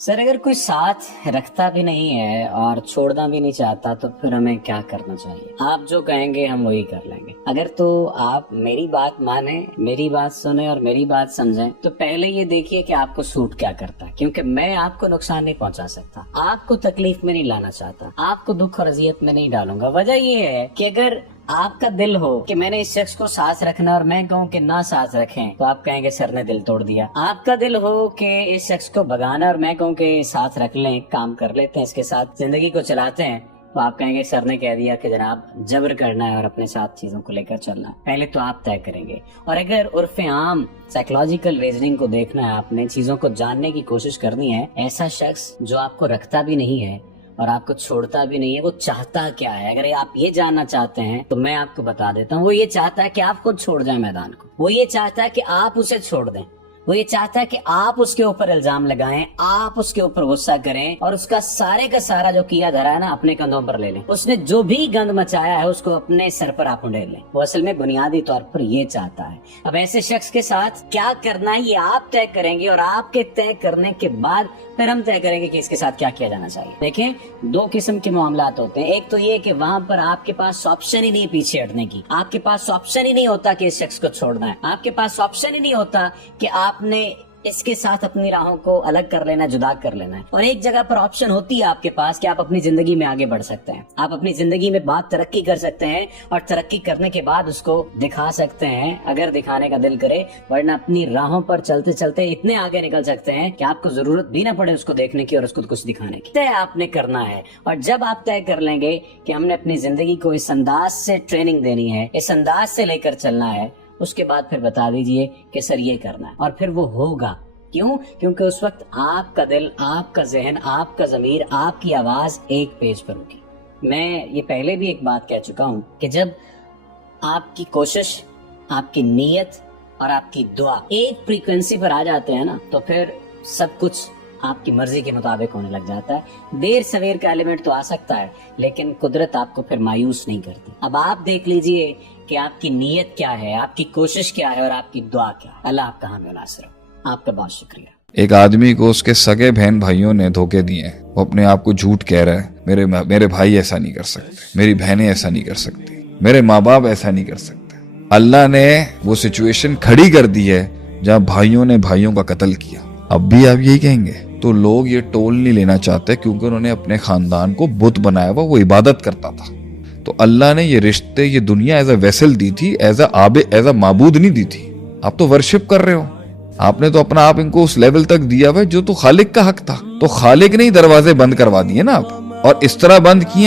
Sir अगर कोई साथ रखता भी नहीं है और छोड़ना भी नहीं चाहता तो फिर हमें क्या करना चाहिए? आप जो कहेंगे हम वही कर लेंगे। अगर तो आप मेरी बात माने, मेरी बात सुने और मेरी बात समझें तो पहले ये देखिए कि आपको सूट क्या करता है, क्योंकि मैं आपको नुकसान नहीं पहुंचा सकता, आपको तकलीफ में नहीं लाना चाहता, आपको दुख और अजियत में नहीं डालूंगा। वजह ये है कि अगर आपका दिल हो कि मैंने इस शख्स को साथ रखना और मैं कहूँ कि ना साथ रखें तो आप कहेंगे सर ने दिल तोड़ दिया। आपका दिल हो कि इस शख्स को भगाना और मैं कहूँ कि साथ रख लें, काम कर लेते हैं, इसके साथ जिंदगी को चलाते हैं, तो आप कहेंगे सर ने कह दिया कि जनाब जबर करना है और अपने साथ चीजों को लेकर चलना है। पहले तो आप तय करेंगे। और अगर उर्फ आम साइकोलॉजिकल रीजनिंग को देखना है, आपने चीजों को जानने की कोशिश करनी है, ऐसा शख्स जो आपको रखता भी नहीं है और आपको छोड़ता भी नहीं है, वो चाहता क्या है? अगर आप ये जानना चाहते हैं तो मैं आपको बता देता हूँ। वो ये चाहता है कि आप खुद छोड़ जाएं मैदान को, वो ये चाहता है कि आप उसे छोड़ दें, वो ये चाहता है कि आप उसके ऊपर इल्जाम लगाएं, आप उसके ऊपर गुस्सा करें और उसका सारे का सारा जो किया धरा है ना अपने कंधों पर ले लें। उसने जो भी गंद मचाया है उसको अपने सर पर आप उंडेल लें। वो असल में बुनियादी तौर पर ये चाहता है। अब ऐसे शख्स के साथ क्या करना है ये आप तय करेंगे और आपके तय करने के बाद फिर हम तय करेंगे कि इसके साथ क्या किया जाना चाहिए। देखें, दो किस्म के मामलात होते हैं। एक तो ये कि वहाँ पर आपके पास ऑप्शन ही नहीं पीछे हटने की, आपके पास ऑप्शन ही नहीं होता कि इस शख्स को छोड़ना है, आपके पास ऑप्शन ही नहीं होता कि आपने इसके साथ अपनी राहों को अलग कर लेना, जुदा कर लेना है। और एक जगह पर ऑप्शन होती है आपके पास कि आप अपनी जिंदगी में आगे बढ़ सकते हैं, आप अपनी जिंदगी में बात तरक्की कर सकते हैं और तरक्की करने के बाद उसको दिखा सकते हैं अगर दिखाने का दिल करे, वरना अपनी राहों पर चलते चलते इतने आगे निकल सकते हैं कि आपको जरूरत भी ना पड़े उसको देखने की और उसको कुछ दिखाने की। तय आपने करना है। और जब आप तय कर लेंगे कि हमने अपनी जिंदगी को इस अंदाज से ट्रेनिंग देनी है, इस अंदाज से लेकर चलना है, उसके बाद फिर बता दीजिए कि सर ये करना है और फिर वो होगा। क्यों? क्योंकि उस वक्त आपका दिल, आपका जहन, आपका ज़मीर, आपकी आवाज एक पेज पर होगी। मैं ये पहले भी एक बात कह चुका हूँ कि जब आपकी कोशिश, आपकी नीयत और आपकी दुआ एक फ्रीक्वेंसी पर आ जाते हैं ना तो फिर सब कुछ आपकी मर्जी के मुताबिक होने लग जाता है। देर सवेर का एलिमेंट तो आ सकता है लेकिन कुदरत आपको फिर मायूस नहीं करती। अब आप देख लीजिए कि आपकी नीयत क्या है, आपकी कोशिश क्या है और आपकी दुआ क्या है। अल्लाह आपका हामी नासिर हो। आपका बहुत शुक्रिया। एक आदमी को उसके सगे बहन भाइयों ने धोखे दिए हैं। वो अपने आप को झूठ कह रहा है, मेरे भाई ऐसा नहीं कर सकते, मेरी बहनें ऐसा नहीं कर सकती, मेरे माँ बाप ऐसा नहीं कर सकते। अल्लाह ने वो सिचुएशन खड़ी कर दी है जहाँ भाइयों ने भाइयों का कत्ल किया। अब भी आप यही कहेंगे? तो लोग ये टोल नहीं लेना चाहते क्योंकि उन्होंने अपने खानदान को बुत बनाया हुआ, वो इबादत करता था। तो अल्लाह ने ये रिश्ते, ये दुनिया एज अ वेसल दी थी, एज अ माबूद नहीं दी थी। आप तो वर्शिप कर रहे हो, आपने तो अपना आप इनको उस लेवल तक दिया हुआ जो तो खालिक का हक था। तो खालिक ने ही दरवाजे बंद करवा दिए ना आप, और इस तरह बंद किए